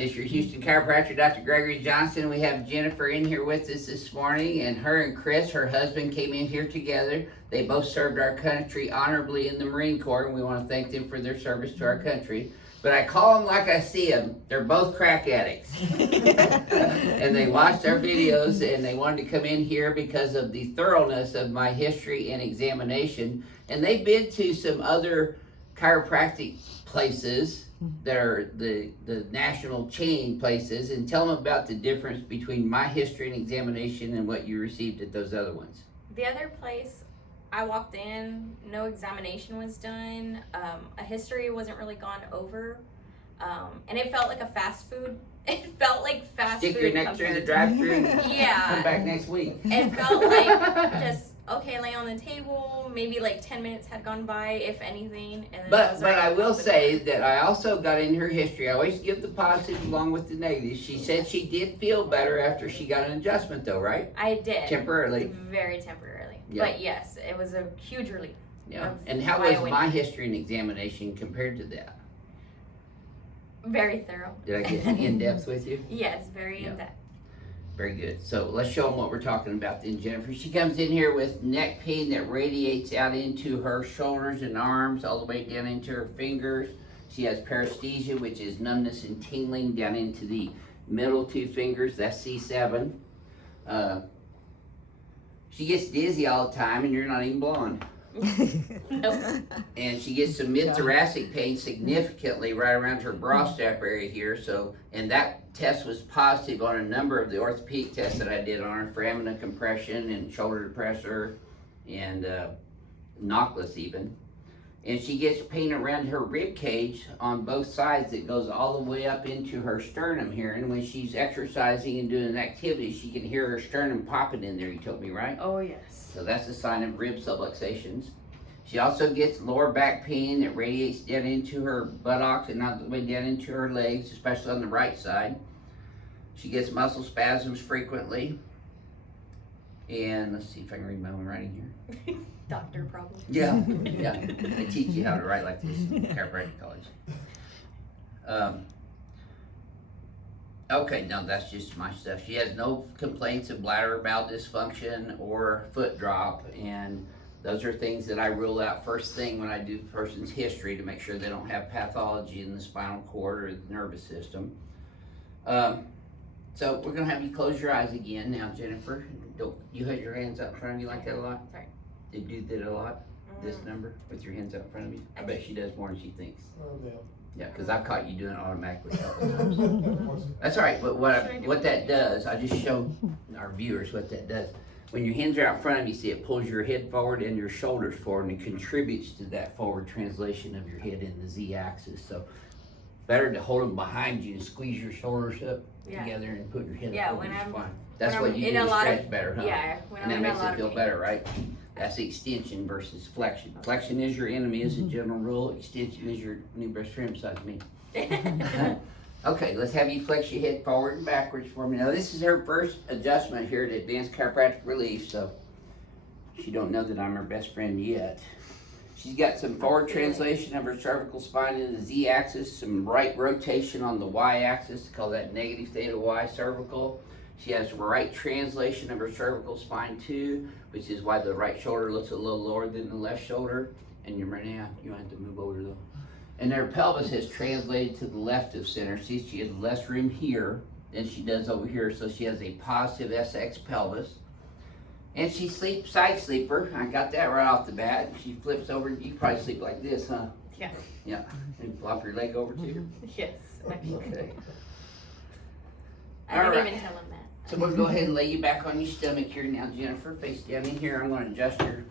This is your Houston chiropractor, Dr. Gregory Johnson. We have Jennifer in here with us this morning, and her and Chris, her husband, came in here together. They both served our country honorably in the Marine Corps, and we want to thank them for their service to our country. But I call them like I see them. They're both crack addicts. And they watched our videos, and they wanted to come in here because of the thoroughness of my history and examination. And they've been to some other chiropractic places that are the national chain places, and tell them about the difference between my history and examination and what you received at those other ones. The other place, I walked in, no examination was done, a history wasn't really gone over, and it felt like a fast food. It felt like fast food. Stick your neck through the drive-thru and yeah. Come back next week. It felt like just, okay, lay on the table, maybe like 10 minutes had gone by, if anything. And then But I will say that I also got in her history. I always give the positive along with the negatives. She said she did feel better after she got an adjustment though, right? I did. Temporarily. Very temporarily. Yeah. But yes, it was a huge relief. Yeah. And how was my history and examination compared to that? Very thorough. Did I get in depth with you? Yes, very in depth. Very good. So let's show them what we're talking about then, Jennifer. She comes in here with neck pain that radiates out into her shoulders and arms, all the way down into her fingers. She has paresthesia, which is numbness and tingling down into the middle two fingers. That's C7. She gets dizzy all the time, and you're not even blonde. Nope. And she gets some mid-thoracic pain significantly right around her bra strap area here. So, and that test was positive on a number of the orthopedic tests that I did on her, foramina compression and shoulder depressor and knockless even. And she gets pain around her rib cage on both sides that goes all the way up into her sternum here. And when she's exercising and doing an activity, she can hear her sternum popping in there, you told me, right? Oh, yes. So that's a sign of rib subluxations. She also gets lower back pain that radiates down into her buttocks and all the way down into her legs, especially on the right side. She gets muscle spasms frequently. And let's see if I can read my own writing here. Doctor problem. Yeah, yeah. They teach you how to write like this in chiropractic college. Okay, no, that's just my stuff. She has no complaints of bladder or bowel dysfunction or foot drop, and those are things that I rule out first thing when I do the person's history to make sure they don't have pathology in the spinal cord or the nervous system. So we're gonna have you close your eyes again now, Jennifer. Don't you have your hands out in front of you like that a lot? Sorry. Did you do that a lot? This number with your hands out in front of you? I bet she does more than she thinks. Oh, yeah. Yeah, because I've caught you doing it automatically a couple times. That's all right, but what that does, I just showed our viewers what that does. When your hands are out in front of you, see it pulls your head forward and your shoulders forward, and it contributes to that forward translation of your head in the Z-axis. So better to hold them behind you and squeeze your shoulders up together and put your head up over your spine. That's what you do to stretch better, huh? Yeah. And that makes it feel better, right? That's extension versus flexion. Flexion is your enemy as a general rule. Extension is your new best friend besides me. Okay, let's have you flex your head forward and backwards for me. Now this is her first adjustment here at Advanced Chiropractic Relief, so she don't know that I'm her best friend yet. She's got some forward translation of her cervical spine in the Z-axis, some right rotation on the Y-axis, call that negative theta Y cervical. She has right translation of her cervical spine too, which is why the right shoulder looks a little lower than the left shoulder. And you're right now, you don't have to move over though. And her pelvis has translated to the left of center. See, she has less room here than she does over here, so she has a positive SX pelvis. And she sleeps side sleeper. I got that right off the bat. She flips over. You probably sleep like this, huh? Yeah. Yeah. And flop your leg over too. Yes, actually. Okay. I didn't even tell him that. So we'll go ahead and lay you back on your stomach here now, Jennifer. Face down in here. I'm going to adjust your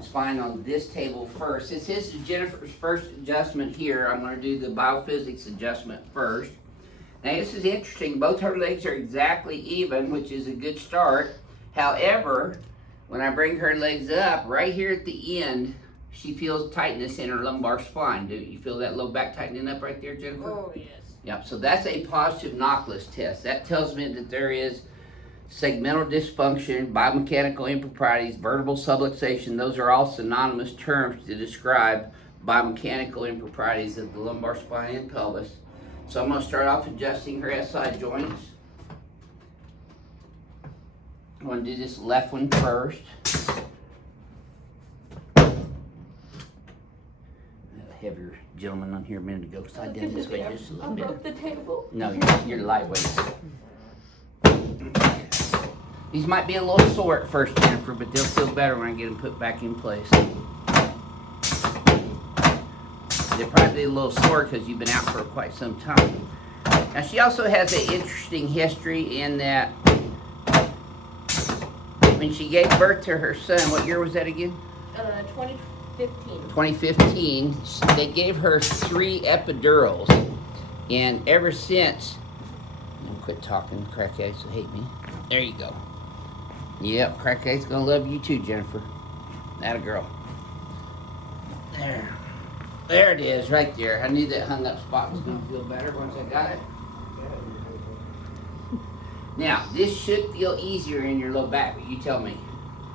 spine on this table first. Since this is Jennifer's first adjustment here, I'm going to do the BioPhysics adjustment first. Now this is interesting. Both her legs are exactly even, which is a good start. However, when I bring her legs up, right here at the end, she feels tightness in her lumbar spine. Do you feel that low back tightening up right there, Jennifer? Oh, yes. Yep, so that's a positive knockless test. That tells me that there is segmental dysfunction, biomechanical improprieties, vertebral subluxation. Those are all synonymous terms to describe biomechanical improprieties of the lumbar spine and pelvis. So I'm gonna start off adjusting her SI joints. I'm gonna do this left one first. Heavier gentleman on here a minute ago, so I did this way just a little bit. I broke the table. No, you're lightweight. These might be a little sore at first, Jennifer, but they'll feel better when I get them put back in place. They're probably a little sore because you've been out for quite some time. Now, she also has an interesting history in that when she gave birth to her son, what year was that again? 2015. 2015, they gave her 3 epidurals, and ever since, don't quit talking, crackheads hate me. There you go. Yep, crackheads gonna love you too, Jennifer. That a girl. There it is, right there. I knew that hung up spot was gonna feel better once I got it. Now, this should feel easier in your low back, but you tell me.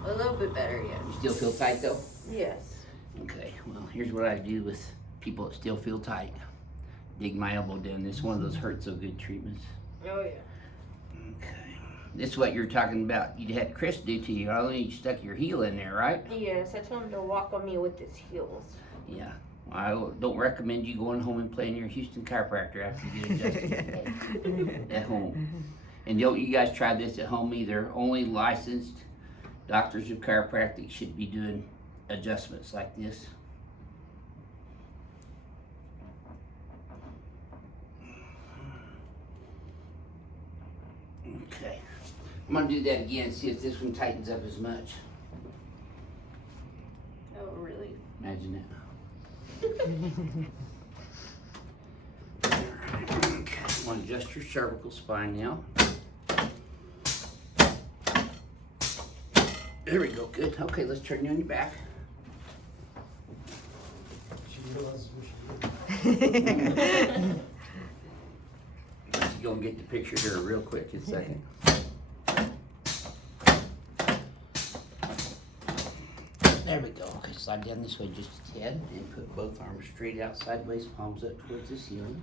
A little bit better, yes. You still feel tight though? Yes. Okay, well, here's what I do with people that still feel tight. Dig my elbow down. This is one of those hurt so good treatments. Oh, yeah. Okay. This is what you're talking about. You had Chris do to you. Only you stuck your heel in there, right? Yes, I told him to walk on me with his heels. Yeah. I don't recommend you going home and playing your Houston chiropractor after you get adjusted at home. And don't you guys try this at home either. Only licensed doctors of chiropractic should be doing adjustments like this. Okay, I'm gonna do that again, see if this one tightens up as much. Oh, really? Imagine that. Alright, okay, I'm gonna adjust your cervical spine now. There we go, good. Okay, let's turn you on your back. You're gonna get the picture here real quick in a second. There we go. Okay, slide down this way just a tad and put both arms straight out sideways, palms up towards the ceiling.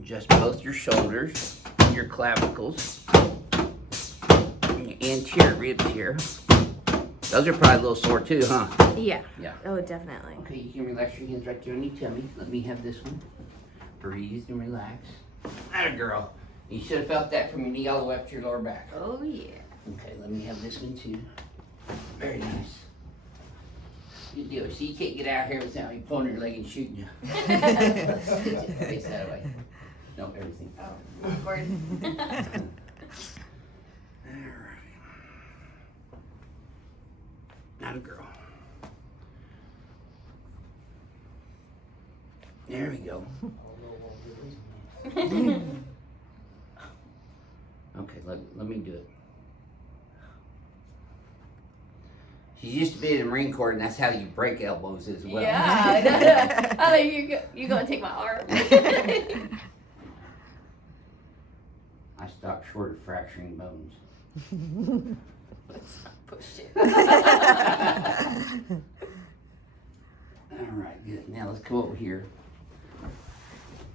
Adjust both your shoulders, your clavicles, and your anterior ribs here. Those are probably a little sore too, huh? Yeah. Yeah. Oh, definitely. Okay, you can relax your hands right there on your tummy. Let me have this one. Breathe and relax. Atta girl. You should have felt that from your knee all the way up to your lower back. Oh, yeah. Okay, let me have this one too. Very nice. Good deal. See, you can't get out here without me pulling your leg and shooting you. Face that way. No, everything. Oh, awkward. Alright. Not a girl. There we go. Okay, let me do it. She used to be in the Marine Corps, and that's how you break elbows as well. Yeah, I think you're gonna take my arm. I stopped short of fracturing bones. Let's not push it. All right, good. Now let's come over here.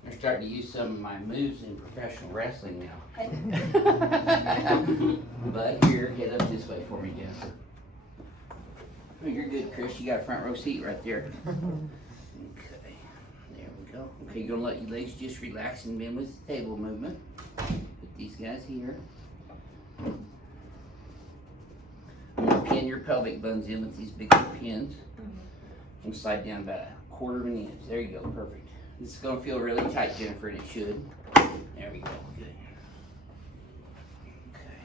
I'm starting to use some of my moves in professional wrestling now. But here, get up this way for me, Jennifer. Oh, you're good, Chris. You got a front row seat right there. Okay, there we go. Okay, you're gonna let your legs just relax and bend with the table movement. Put these guys here. I'm gonna pin your pelvic bones in with these big pins. And slide down about a quarter of an inch. There you go, perfect. This is gonna feel really tight, Jennifer, and it should. There we go, good. Okay.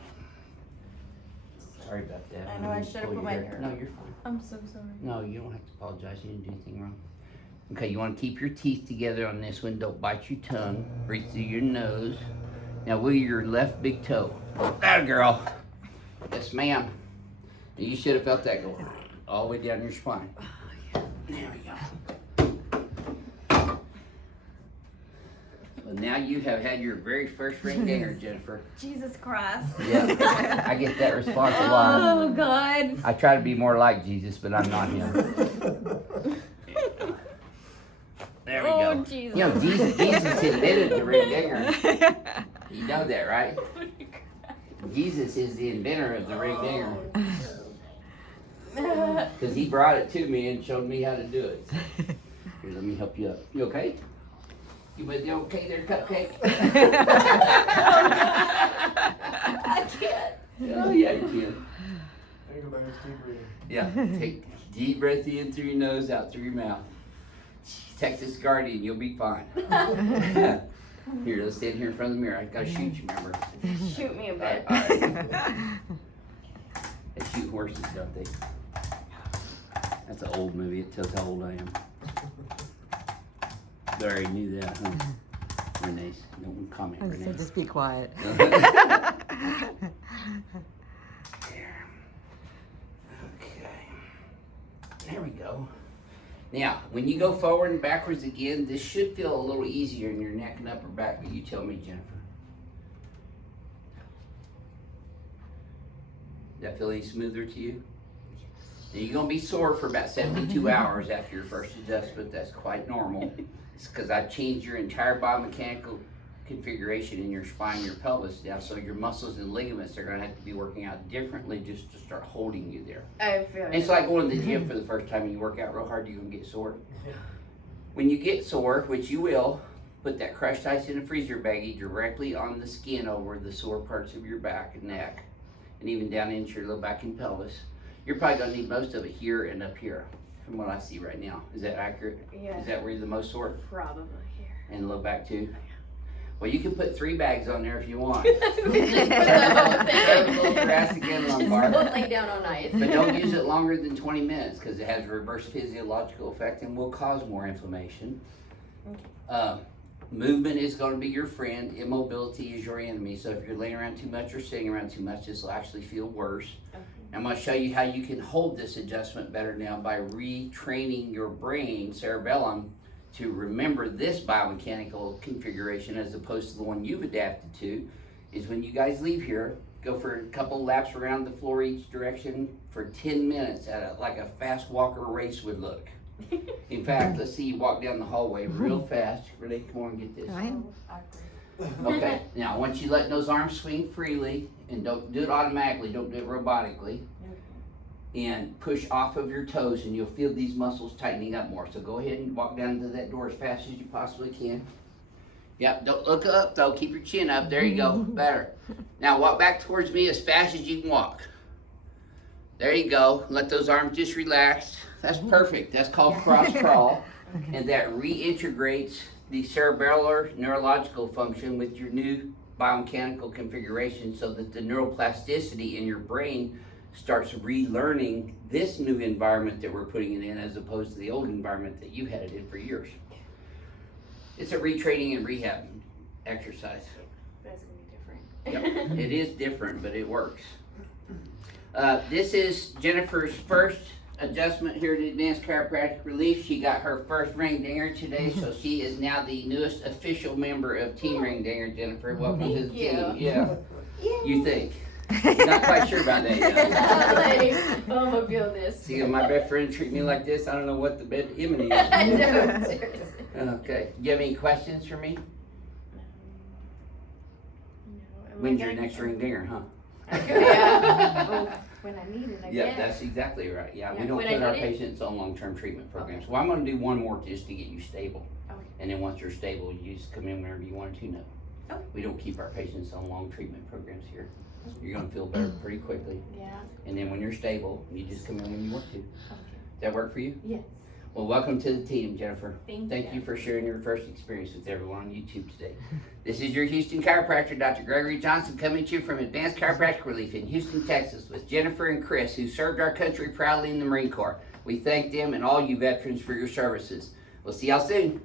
Sorry about that. I know I should have put my hair. No, you're fine. I'm so sorry. No, you don't have to apologize. You didn't do anything wrong. Okay, you want to keep your teeth together on this one. Don't bite your tongue. Breathe through your nose. Now wiggle your left big toe. That girl. Yes, ma'am. You should have felt that go all the way down your spine. There we go. Well, now you have had your very first ring dinger, Jennifer. Jesus Christ. Yeah, I get that response a lot. Oh, God. I try to be more like Jesus, but I'm not him. There we Oh, go. Jesus. know, Jesus invented the ring dinger. You know that, right? Jesus is the inventor of the ring dinger. Because he brought it to me and showed me how to do it. Here, let me help you up. You okay? You okay there, Cupcake? I can't. Oh, yeah, you can. Yeah, take deep breath in through your nose, out through your mouth. Texas Guardian, you'll be fine. Here, let's stand here in front of the mirror. I gotta shoot you, remember? Shoot me a bit. All right. They shoot horses, don't they? That's an old movie. It tells how old I am. They already knew that, huh? Renee, don't comment, I Renee. said just be quiet. There. Okay. There we go. Now, when you go forward and backwards again, this should feel a little easier in your neck and upper back, but you tell me, Jennifer. Does that feel any smoother to you? Now, you're going to be sore for about 72 hours after your first adjustment. That's quite normal. It's because I've changed your entire biomechanical configuration in your spine, your pelvis now, so your muscles and ligaments are going to have to be working out differently just to start holding you there. I feel It's like going to the gym for the first time and you work out real hard, you're going to get sore. When you get sore, which you will, put that crushed ice in a freezer baggie directly on the skin over the sore parts of your back and neck, and even down into your low back and pelvis. You're probably going to need most of it here and up here, from what I see right now. Is that accurate? Yeah. Is that where you're the most sore? Probably here. And low back too? Well, you can put 3 bags on there if you want. We just put the whole Grab a thing. little thoracic and Just lumbar. go lay down on ice. But don't use it longer than 20 minutes because it has a reverse physiological effect and will cause more inflammation. Movement is going to be your friend. Immobility is your enemy. So if you're laying around too much or sitting around too much, this will actually feel worse. Okay. I'm going to show you how you can hold this adjustment better now by retraining your brain, cerebellum, to remember this biomechanical configuration as opposed to the one you've adapted to. Is when you guys leave here, go for a couple laps around the floor each direction for 10 minutes at like a fast walker race would look. In fact, let's see you walk down the hallway real fast. Renee, come on and get this. Ryan? Okay, now once you let those arms swing freely, and don't do it automatically, don't do it robotically, and push off of your toes, and you'll feel these muscles tightening up more. So go ahead and walk down to that door as fast as you possibly can. Yep, don't look up though, keep your chin up, there you go, better. Now walk back towards me as fast as you can walk. There you go, let those arms just relax. That's perfect, that's called cross crawl, and that reintegrates the cerebellar neurological function with your new biomechanical configuration so that the neuroplasticity in your brain starts relearning this new environment that we're putting it in as opposed to the old environment that you had it in for years. It's a retraining and rehab exercise. That's gonna be different. Yep, it is different, but it works. This is Jennifer's first adjustment here at Advanced Chiropractic Relief. She got her first ring dinger today, so she is now the newest official member of Team Ring Dinger. Jennifer, welcome to the team. Yeah. You think? You're not quite sure about that yet. I'm gonna feel this. See, if my best friend treat me like this, I don't know what the bed imminent is. I know, seriously. Okay. You have any questions for me? No, When's your next ring dinger, huh? Yeah. Well, when I need it, I Yeah, guess. that's exactly right. Yeah, we Yeah, don't when put I our need it. patients on long-term treatment programs. Well, I'm gonna do one more just to get you stable. Okay. And then once you're stable, you just come in whenever you want to know. Okay. We don't keep our patients on long treatment programs here. You're gonna feel better pretty quickly. Yeah. And then when you're stable, you just come in when you want to. Does Okay. that work for you? Yes. Well, welcome to the team, Jennifer. Thank you for sharing your first experience with everyone on YouTube today. This is your Houston chiropractor, Dr. Gregory Johnson, coming to you from Advanced Chiropractic Relief in Houston, Texas, with Jennifer and Chris, who served our country proudly in the Marine Corps. We thank them and all you veterans for your services. We'll see y'all soon.